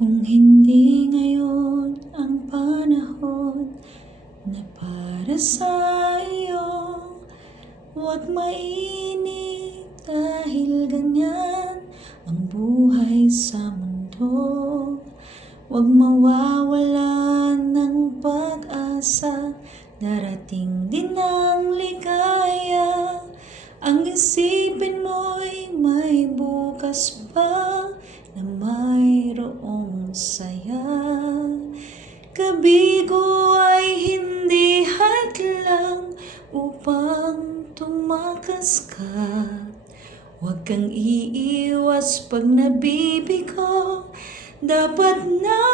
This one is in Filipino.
Kung hindi ngayon ang panahon na para sa iyo, huwag mainit dahil ganyan ang buhay sa mundo. Huwag mawawalan ng pag-asa, darating din ang ligaya. Ang isipin mo'y may bukas pa na mayroong saya. Kabigo ay hindi hadlang upang tumakas ka. Huwag kang iiwas pag nabibigo, dapat na